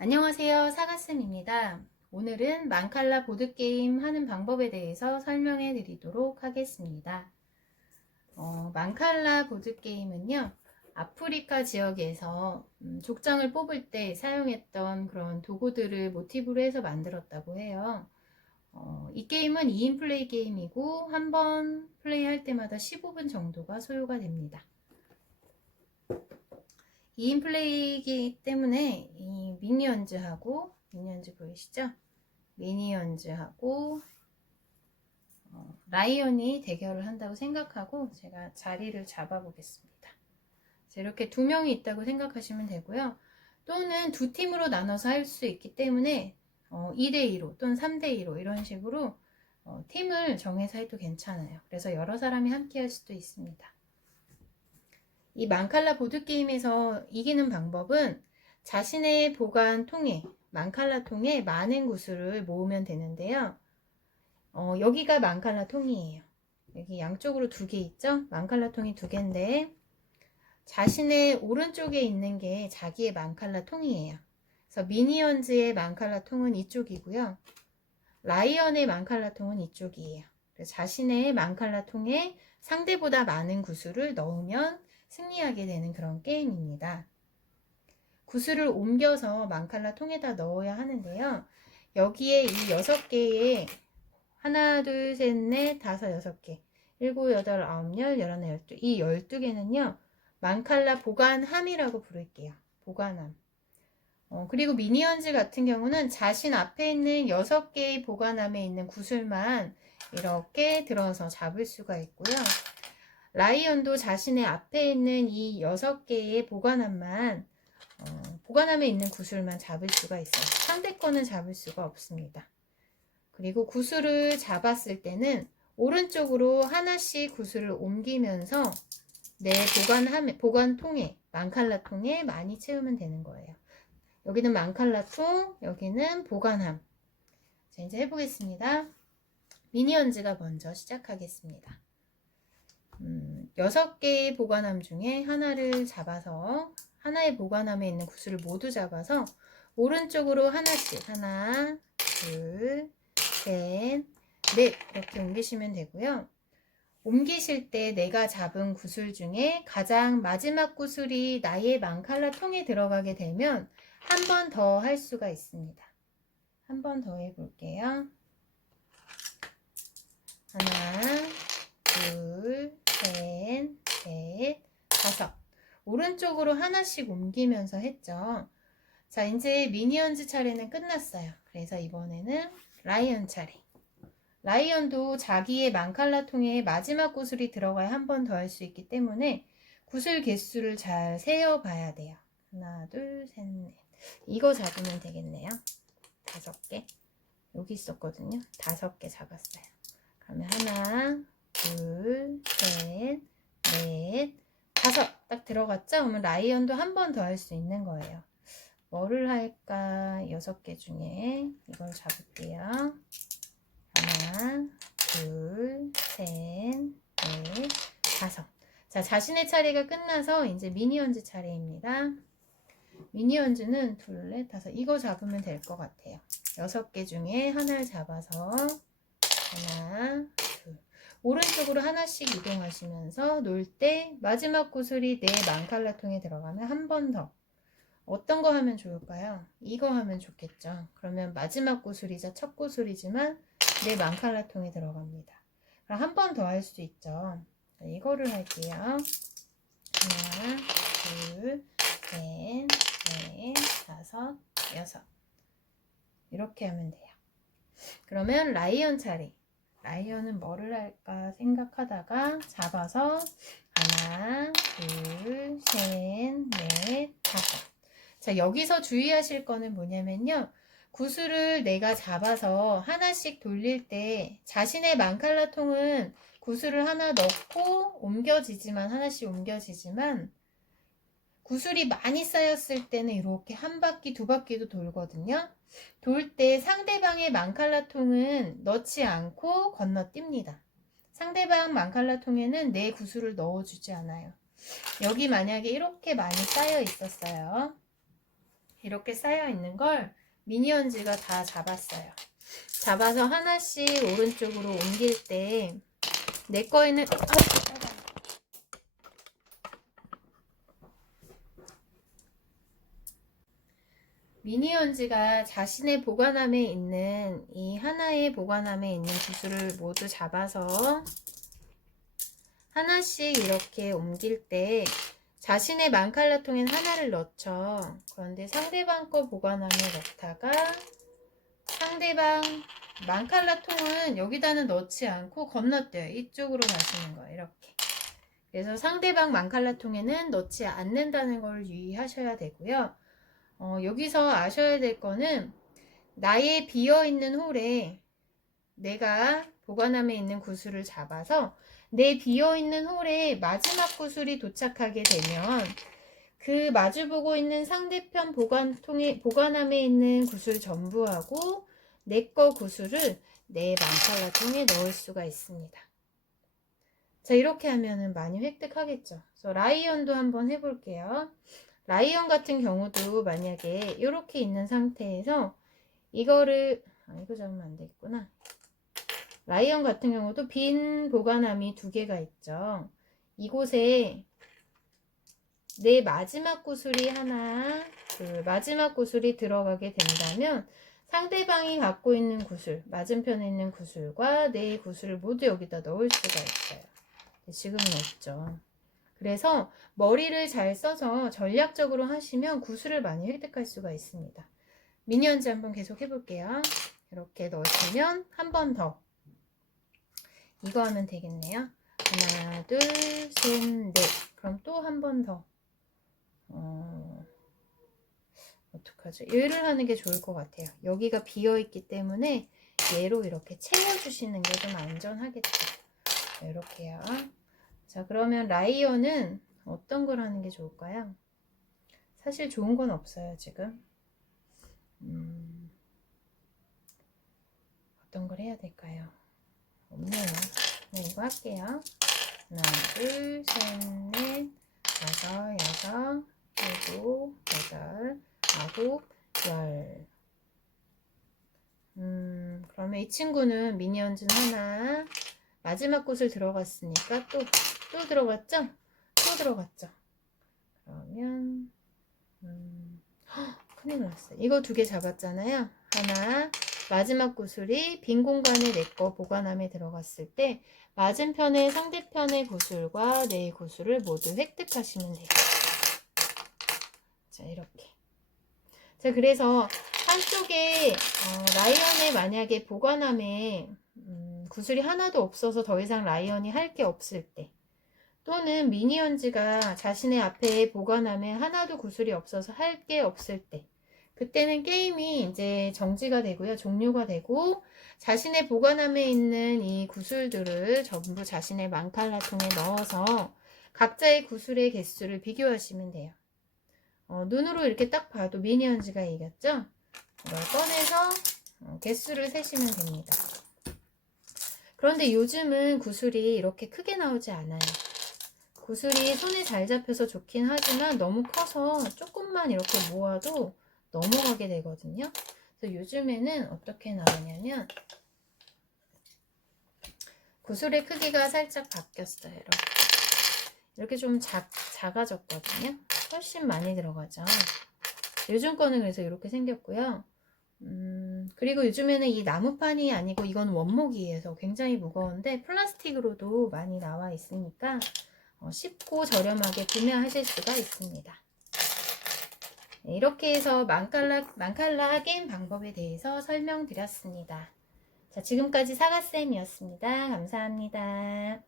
안녕하세요. 사가슴입니다. 오늘은 만칼라 보드게임 하는 방법에 대해서 설명해 드리도록 하겠습니다. 어, 만칼라 보드게임은요, 아프리카 지역에서 음, 족장을 뽑을 때 사용했던 그런 도구들을 모티브로 해서 만들었다고 해요. 어, 이 게임은 2인 플레이 게임이고, 한 번 플레이할 때마다 15분 정도가 소요가 됩니다. 2인 플레이이기 때문에 이 미니언즈하고 미니언즈 보이시죠? 미니언즈하고 어, 라이언이 대결을 한다고 생각하고 제가 자리를 잡아 보겠습니다. 이렇게 두 명이 있다고 생각하시면 되고요. 또는 두 팀으로 나눠서 할 수 있기 때문에 어, 2대2로 또는 3대2로 이런 식으로 어, 팀을 정해서 해도 괜찮아요. 그래서 여러 사람이 함께 할 수도 있습니다. 이 만칼라 보드게임에서 이기는 방법은 자신의 보관 통에, 만칼라 통에 많은 구슬을 모으면 되는데요. 어, 여기가 만칼라 통이에요. 여기 양쪽으로 두 개 있죠? 만칼라 통이 두 개인데, 자신의 오른쪽에 있는 게 자기의 만칼라 통이에요. 그래서 미니언즈의 만칼라 통은 이쪽이고요. 라이언의 만칼라 통은 이쪽이에요. 자신의 만칼라 통에 상대보다 많은 구슬을 넣으면 승리하게 되는 그런 게임입니다. 구슬을 옮겨서 만칼라 통에다 넣어야 하는데요. 여기에 이 여섯 개의 하나, 둘, 셋, 넷, 다섯, 여섯 개, 일곱, 여덟, 아홉, 열, 열하나, 열두. 이 열두 개는요, 만칼라 보관함이라고 부를게요. 보관함. 어, 그리고 미니언즈 같은 경우는 자신 앞에 있는 여섯 개의 보관함에 있는 구슬만 이렇게 들어서 잡을 수가 있고요. 라이언도 자신의 앞에 있는 이 여섯 개의 보관함만 어, 보관함에 있는 구슬만 잡을 수가 있어요. 상대 거는 잡을 수가 없습니다. 그리고 구슬을 잡았을 때는 오른쪽으로 하나씩 구슬을 옮기면서 내 보관함 보관통에 만칼라 통에 많이 채우면 되는 거예요. 여기는 만칼라 통, 여기는 보관함. 자, 이제 해보겠습니다. 미니언즈가 먼저 시작하겠습니다. 음, 6개의 보관함 중에 하나를 잡아서 하나의 보관함에 있는 구슬을 모두 잡아서 오른쪽으로 하나씩 하나, 둘, 셋, 넷 이렇게 옮기시면 되고요. 옮기실 때 내가 잡은 구슬 중에 가장 마지막 구슬이 나의 망칼라 통에 들어가게 되면 한 번 더 할 수가 있습니다. 한 번 더 해볼게요. 하나, 둘, 셋, 넷, 다섯. 오른쪽으로 하나씩 옮기면서 했죠. 자, 이제 미니언즈 차례는 끝났어요. 그래서 이번에는 라이언 차례. 라이언도 자기의 만칼라 통에 마지막 구슬이 들어가야 한 번 더 할 수 있기 때문에 구슬 개수를 잘 세어 봐야 돼요. 하나, 둘, 셋, 넷. 이거 잡으면 되겠네요. 다섯 개. 여기 있었거든요. 다섯 개 잡았어요. 그러면 하나, 둘, 셋, 넷, 다섯. 딱 들어갔죠? 그러면 라이언도 한 번 더 할 수 있는 거예요. 뭐를 할까? 여섯 개 중에 이걸 잡을게요. 하나, 둘, 셋, 넷, 다섯. 자, 자신의 차례가 끝나서 이제 미니언즈 차례입니다. 미니언즈는 둘, 넷, 다섯. 이거 잡으면 될 것 같아요. 여섯 개 중에 하나를 잡아서 하나, 둘. 오른쪽으로 하나씩 이동하시면서 놀 때 마지막 구슬이 내 망칼라 통에 들어가면 한 번 더. 어떤 거 하면 좋을까요? 이거 하면 좋겠죠. 그러면 마지막 구슬이자 첫 구슬이지만 내 망칼라 통에 들어갑니다. 그럼 한 번 더 할 수 있죠. 자, 이거를 할게요. 하나, 둘, 셋, 넷, 다섯, 여섯. 이렇게 하면 돼요. 그러면 라이언 차례. 라이언은 뭐를 할까 생각하다가 잡아서 하나, 둘, 셋, 넷, 다섯. 자, 여기서 주의하실 거는 뭐냐면요. 구슬을 내가 잡아서 하나씩 돌릴 때 자신의 만칼라 통은 구슬을 하나 넣고 옮겨지지만 하나씩 옮겨지지만 구슬이 많이 쌓였을 때는 이렇게 한 바퀴 두 바퀴도 돌거든요. 돌 때 상대방의 만칼라 통은 넣지 않고 건너뜁니다. 상대방 만칼라 통에는 내 구슬을 넣어주지 않아요. 여기 만약에 이렇게 많이 쌓여 있었어요. 이렇게 쌓여 있는 걸 미니언즈가 다 잡았어요. 잡아서 하나씩 오른쪽으로 옮길 때 내 거에는 아, 미니언즈가 자신의 보관함에 있는 이 하나의 보관함에 있는 구슬을 모두 잡아서 하나씩 이렇게 옮길 때 자신의 만칼라 통엔 하나를 넣죠. 그런데 상대방 거 보관함에 넣다가 상대방 만칼라 통은 여기다는 넣지 않고 건너뛰어요. 이쪽으로 가시는 거예요. 이렇게. 그래서 상대방 만칼라 통에는 넣지 않는다는 걸 유의하셔야 되고요. 어, 여기서 아셔야 될 거는 나의 비어 있는 홀에 내가 보관함에 있는 구슬을 잡아서 내 비어 있는 홀에 마지막 구슬이 도착하게 되면 그 마주보고 있는 상대편 보관통에, 보관함에 있는 구슬 전부하고 내 거 구슬을 내 망칼라통에 넣을 수가 있습니다. 자, 이렇게 하면은 많이 획득하겠죠. 그래서 라이언도 한번 해볼게요. 라이언 같은 경우도 만약에 이렇게 있는 상태에서 이거를 아, 이거 잡으면 안 되겠구나. 라이언 같은 경우도 빈 보관함이 두 개가 있죠. 이곳에 내 마지막 구슬이 하나, 그 마지막 구슬이 들어가게 된다면 상대방이 갖고 있는 구슬, 맞은편에 있는 구슬과 내 구슬을 모두 여기다 넣을 수가 있어요. 지금은 없죠. 그래서 머리를 잘 써서 전략적으로 하시면 구슬을 많이 획득할 수가 있습니다. 미니언즈 한번 계속 해볼게요. 이렇게 넣으시면 한 번 더. 이거 하면 되겠네요. 하나, 둘, 셋, 넷. 그럼 또 한 번 더. 어, 어떡하죠? 얘를 하는 게 좋을 것 같아요. 여기가 비어있기 때문에 얘로 이렇게 채워주시는 게 좀 안전하겠죠. 이렇게요. 자, 그러면 라이언은 어떤 걸 하는 게 좋을까요? 사실 좋은 건 없어요, 지금. 음, 어떤 걸 해야 될까요? 없네요. 네, 이거 할게요. 하나, 둘, 셋, 넷, 다섯, 여섯, 일곱, 여덟, 아홉, 열. 음, 그러면 이 친구는 미니언즈는 하나, 마지막 곳을 들어갔으니까 또, 또 들어갔죠? 또 들어갔죠? 그러면, 음, 헉, 큰일 났어요. 이거 두 개 잡았잖아요. 하나, 마지막 구슬이 빈 공간에 내 거 보관함에 들어갔을 때 맞은편의 상대편의 구슬과 내 구슬을 모두 획득하시면 돼요. 자, 이렇게. 자, 그래서 한쪽에 어, 라이언의 만약에 보관함에 음, 구슬이 하나도 없어서 더 이상 라이언이 할 게 없을 때 또는 미니언즈가 자신의 앞에 보관함에 하나도 구슬이 없어서 할 게 없을 때 그때는 게임이 이제 정지가 되고요. 종료가 되고 자신의 보관함에 있는 이 구슬들을 전부 자신의 망칼라통에 넣어서 각자의 구슬의 개수를 비교하시면 돼요. 어, 눈으로 이렇게 딱 봐도 미니언즈가 이겼죠? 이걸 꺼내서 어, 개수를 세시면 됩니다. 그런데 요즘은 구슬이 이렇게 크게 나오지 않아요. 구슬이 손에 잘 잡혀서 좋긴 하지만 너무 커서 조금만 이렇게 모아도 넘어가게 되거든요. 그래서 요즘에는 어떻게 나오냐면 구슬의 크기가 살짝 바뀌었어요. 이렇게, 이렇게 좀 작, 작아졌거든요. 훨씬 많이 들어가죠. 요즘 거는 그래서 이렇게 생겼고요. 음, 그리고 요즘에는 이 나무판이 아니고 이건 원목이에요. 굉장히 무거운데 플라스틱으로도 많이 나와 있으니까 어, 쉽고 저렴하게 구매하실 수가 있습니다. 네, 이렇게 해서 만칼라, 만칼라 게임 방법에 대해서 설명드렸습니다. 자, 지금까지 사과쌤이었습니다. 감사합니다.